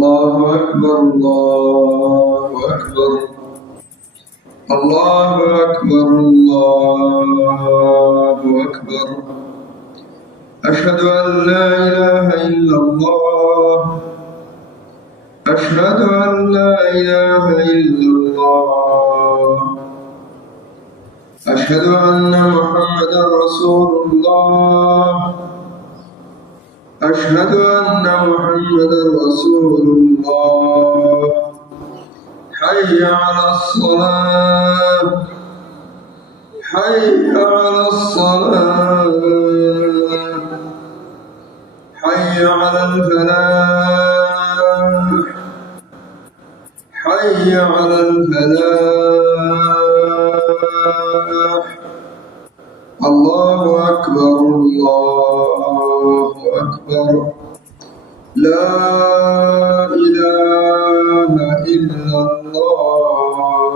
الله أكبر الله أكبر الله أكبر الله أكبر أشهد أن لا إله إلا الله أشهد أن لا إله إلا الله أشهد أن محمدا رسول الله أشهد أن محمدا رسول الله حي على الصلاة حي على الصلاة حي على الفلاح حي على الفلاح الله أكبر الله أكبر لا إله إلا الله